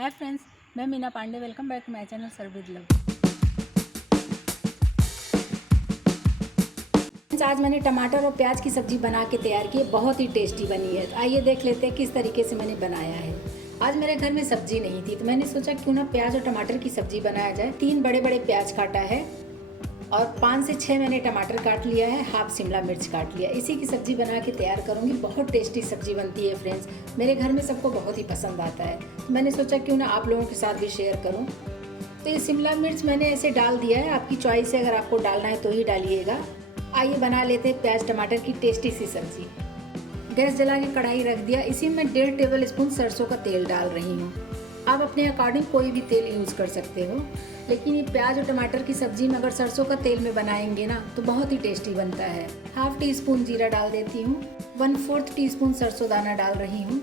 हाय friends, मैं Meena Pandey. Welcome back to my channel serve with love. आज मैंने टमाटर और प्याज की सब्ज़ी बना के तैयार की है। बहुत ही टेस्टी बनी है। आइए देख लेते हैं किस तरीके से मैंने बनाया है। आज मेरे घर में सब्जी नहीं थी तो मैंने सोचा क्यों ना प्याज और टमाटर की सब्ज़ी बनाया जाए। 3 बड़े बड़े प्याज काटा है और 5 से 6 मैंने टमाटर काट लिया है, हाफ शिमला मिर्च काट लिया। इसी की सब्ज़ी बना के तैयार करूँगी। बहुत टेस्टी सब्ज़ी बनती है फ्रेंड्स। मेरे घर में सबको बहुत ही पसंद आता है तो मैंने सोचा क्यों ना आप लोगों के साथ भी शेयर करूँ। तो ये शिमला मिर्च मैंने ऐसे डाल दिया है, आपकी चॉइस है, अगर आपको डालना है तो ही डालिएगा। आइए बना लेते हैं प्याज टमाटर की टेस्टी सी सब्ज़ी। गैस जला के कढ़ाई रख दिया। इसी में 1.5 टेबल स्पून सरसों का तेल डाल रही हूँ। आप अपने अकॉर्डिंग कोई भी तेल यूज़ कर सकते हो, लेकिन ये प्याज और टमाटर की सब्ज़ी में अगर सरसों का तेल में बनाएंगे ना तो बहुत ही टेस्टी बनता है। हाफ टी स्पून जीरा डाल देती हूँ। 1/4 टीस्पून सरसों दाना डाल रही हूँ।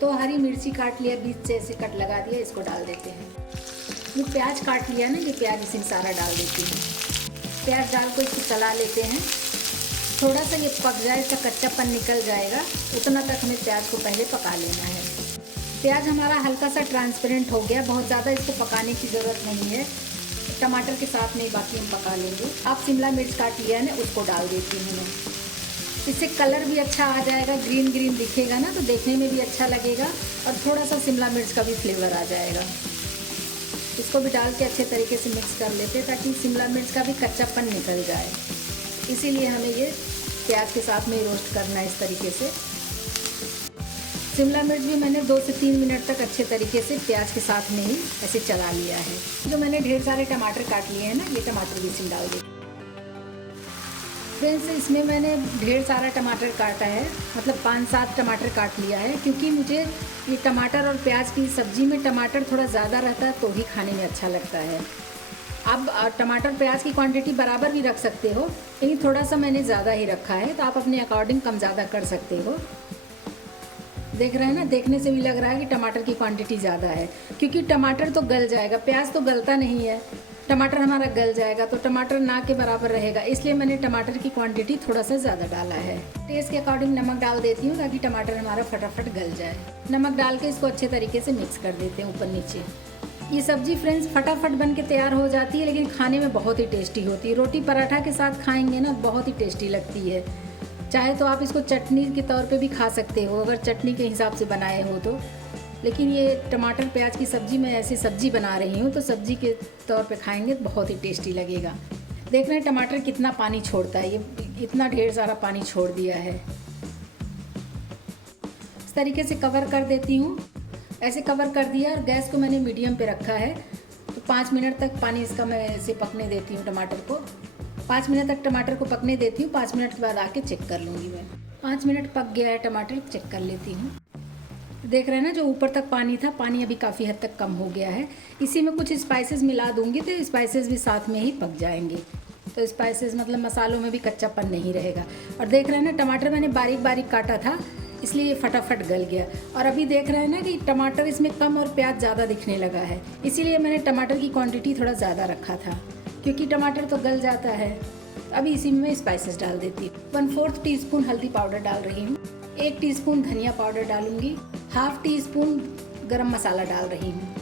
तो हरी मिर्ची काट लिया, बीच से ऐसे कट लगा दिया, इसको डाल देते हैं। ये प्याज काट लिया ना, ये प्याज इसी में सारा डाल देती हूँ। प्याज डाल को इसको चला लेते हैं। थोड़ा सा ये पक जाए, इसका कच्चापन निकल जाएगा, उतना तक हमें प्याज को पहले पका लेना है। प्याज हमारा हल्का सा ट्रांसपेरेंट हो गया, बहुत ज़्यादा इसको पकाने की ज़रूरत नहीं है। टमाटर के साथ में बाकी हम पका लेंगे। आप शिमला मिर्च काट लिया है ना, उसको डाल देती हूँ मैं। इससे कलर भी अच्छा आ जाएगा, ग्रीन ग्रीन दिखेगा ना तो देखने में भी अच्छा लगेगा और थोड़ा सा शिमला मिर्च का भी फ्लेवर आ जाएगा। इसको भी डाल के अच्छे तरीके से मिक्स कर लेते हैं ताकि शिमला मिर्च का भी कच्चापन निकल जाए। इसीलिए हमें ये प्याज के साथ में ही रोस्ट करना है इस तरीके से। शिमला मिर्च भी मैंने 2 से 3 मिनट तक अच्छे तरीके से प्याज के साथ में ही ऐसे चला लिया है। जो मैंने ढेर सारे टमाटर काट लिए हैं ना, ये टमाटर भी इसमें डाल दें। फ्रेंड्स, इसमें मैंने ढेर सारा टमाटर काटा है, मतलब 5-7 टमाटर काट लिया है, क्योंकि मुझे ये टमाटर और प्याज की सब्ज़ी में टमाटर थोड़ा ज़्यादा रहता है तो ही खाने में अच्छा लगता है। आप टमाटर प्याज की क्वांटिटी बराबर भी रख सकते हो, लेकिन थोड़ा सा मैंने ज़्यादा ही रखा है तो आप अपने अकॉर्डिंग कम ज़्यादा कर सकते हो। देख रहे हैं ना, देखने से भी लग रहा है कि टमाटर की क्वांटिटी ज़्यादा है, क्योंकि टमाटर तो गल जाएगा, प्याज तो गलता नहीं है, टमाटर हमारा गल जाएगा तो टमाटर ना के बराबर रहेगा, इसलिए मैंने टमाटर की क्वांटिटी थोड़ा सा ज़्यादा डाला है। टेस्ट के अकॉर्डिंग नमक डाल देती हूँ ताकि टमाटर हमारा फटाफट गल जाए। नमक डाल के इसको अच्छे तरीके से मिक्स कर देते हैं ऊपर नीचे। ये सब्ज़ी फ्रेंड्स फटाफट बन के तैयार हो जाती है, लेकिन खाने में बहुत ही टेस्टी होती है। रोटी पराठा के साथ खाएंगे ना, बहुत ही टेस्टी लगती है। चाहे तो आप इसको चटनी के तौर पे भी खा सकते हो, अगर चटनी के हिसाब से बनाए हो तो। लेकिन ये टमाटर प्याज की सब्ज़ी मैं ऐसी सब्ज़ी बना रही हूँ तो सब्ज़ी के तौर पे खाएंगे तो बहुत ही टेस्टी लगेगा। देख रहे हैं टमाटर कितना पानी छोड़ता है, ये इतना ढेर सारा पानी छोड़ दिया है। इस तरीके से कवर कर देती हूँ। ऐसे कवर कर दिया और गैस को मैंने मीडियम पे रखा है। तो 5 मिनट तक पानी इसका मैं ऐसे पकने देती हूँ। टमाटर को 5 मिनट तक टमाटर को पकने देती हूँ। 5 मिनट के बाद आके चेक कर लूँगी मैं। 5 मिनट पक गया है टमाटर, चेक कर लेती हूँ। देख रहे हैं ना, जो ऊपर तक पानी था, पानी अभी काफ़ी हद तक कम हो गया है। इसी में कुछ स्पाइसेस मिला दूँगी तो स्पाइसेस भी साथ में ही पक जाएंगे। तो स्पाइसेस मतलब मसालों में भी कच्चापन नहीं रहेगा। और देख रहे हैं ना, टमाटर मैंने बारीक बारीक काटा था, इसलिए ये फटाफट गल गया। और अभी देख रहे हैं ना कि टमाटर इसमें कम और प्याज ज़्यादा दिखने लगा है, इसीलिए मैंने टमाटर की क्वांटिटी थोड़ा ज़्यादा रखा था, क्योंकि टमाटर तो गल जाता है। अभी इसी में स्पाइसेस डाल देती हूँ। 1/4 टीस्पून हल्दी पाउडर डाल रही हूँ। 1 टीस्पून धनिया पाउडर डालूंगी। हाफ टी स्पून गरम मसाला डाल रही हूँ।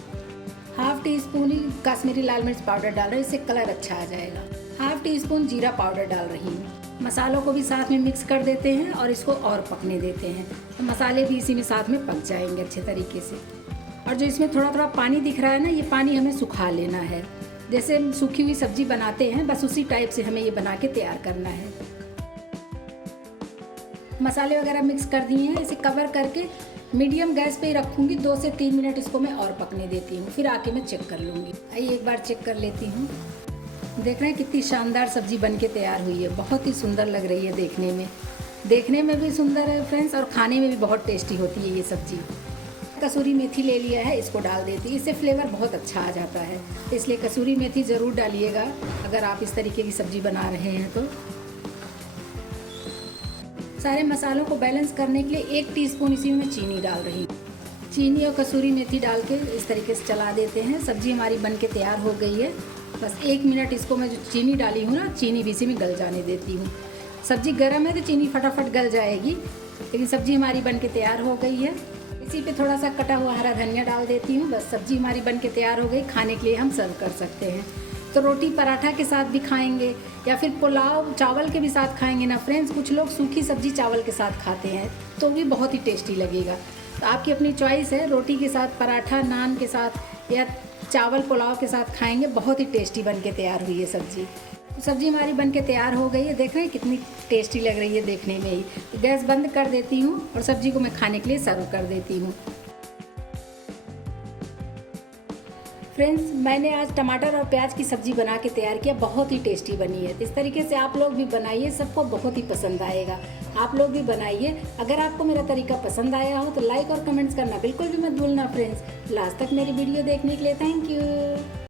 हाफ टी स्पून ही कश्मीरी लाल मिर्च पाउडर डाल रही हूँ, इससे कलर अच्छा आ जाएगा। हाफ टी स्पून जीरा पाउडर डाल रही हूँ। मसालों को भी साथ में मिक्स कर देते हैं और इसको और पकने देते हैं, तो मसाले भी इसी में साथ में पक जाएंगे अच्छे तरीके से। और जो इसमें थोड़ा थोड़ा पानी दिख रहा है ना, ये पानी हमें सुखा लेना है। जैसे हम सूखी हुई सब्जी बनाते हैं, बस उसी टाइप से हमें ये बना के तैयार करना है। मसाले वगैरह मिक्स कर दिए हैं, इसे कवर करके मीडियम गैस पे ही रखूँगी। 2 से 3 मिनट इसको मैं और पकने देती हूँ, फिर आके मैं चेक कर लूँगी। आइए एक बार चेक कर लेती हूँ। देख रहे हैं कितनी शानदार सब्ज़ी बन के तैयार हुई है, बहुत ही सुंदर लग रही है देखने में भी सुंदर है फ्रेंड्स, और खाने में भी बहुत टेस्टी होती है ये सब्ज़ी। कसूरी मेथी ले लिया है, इसको डाल देती हूँ, इससे फ्लेवर बहुत अच्छा आ जाता है, इसलिए कसूरी मेथी ज़रूर डालिएगा अगर आप इस तरीके की सब्ज़ी बना रहे हैं तो। सारे मसालों को बैलेंस करने के लिए 1 टीस्पून इसी में चीनी डाल रही हूँ। चीनी और कसूरी मेथी डाल के इस तरीके से चला देते हैं। सब्ज़ी हमारी बन के तैयार हो गई है। बस 1 मिनट इसको मैं जो चीनी डाली हूँ ना, चीनी भी इसी में गल जाने देती हूँ। सब्ज़ी गर्म है तो चीनी फटाफट गल जाएगी, लेकिन सब्ज़ी हमारी बन के तैयार हो गई है। इसी पे थोड़ा सा कटा हुआ हरा धनिया डाल देती हूँ। बस सब्जी हमारी बन के तैयार हो गई, खाने के लिए हम सर्व कर सकते हैं। तो रोटी पराठा के साथ भी खाएंगे या फिर पुलाव चावल के भी साथ खाएंगे ना फ्रेंड्स। कुछ लोग सूखी सब्जी चावल के साथ खाते हैं तो भी बहुत ही टेस्टी लगेगा। तो आपकी अपनी चॉइस है, रोटी के साथ, पराठा नान के साथ या चावल पुलाव के साथ खाएंगे। बहुत ही टेस्टी बन के तैयार हुई है सब्जी। सब्जी हमारी बन के तैयार हो गई है, देख रहे हैं कितनी टेस्टी लग रही है देखने में ही। तो गैस बंद कर देती हूँ और सब्जी को मैं खाने के लिए सर्व कर देती हूँ। फ्रेंड्स, मैंने आज टमाटर और प्याज की सब्ज़ी बना के तैयार किया, बहुत ही टेस्टी बनी है। इस तरीके से आप लोग भी बनाइए, सबको बहुत ही पसंद आएगा। आप लोग भी बनाइए। अगर आपको मेरा तरीका पसंद आया हो तो लाइक और कमेंट्स करना बिल्कुल भी मत भूलना फ्रेंड्स। लास्ट तक मेरी वीडियो देखने के लिए थैंक यू।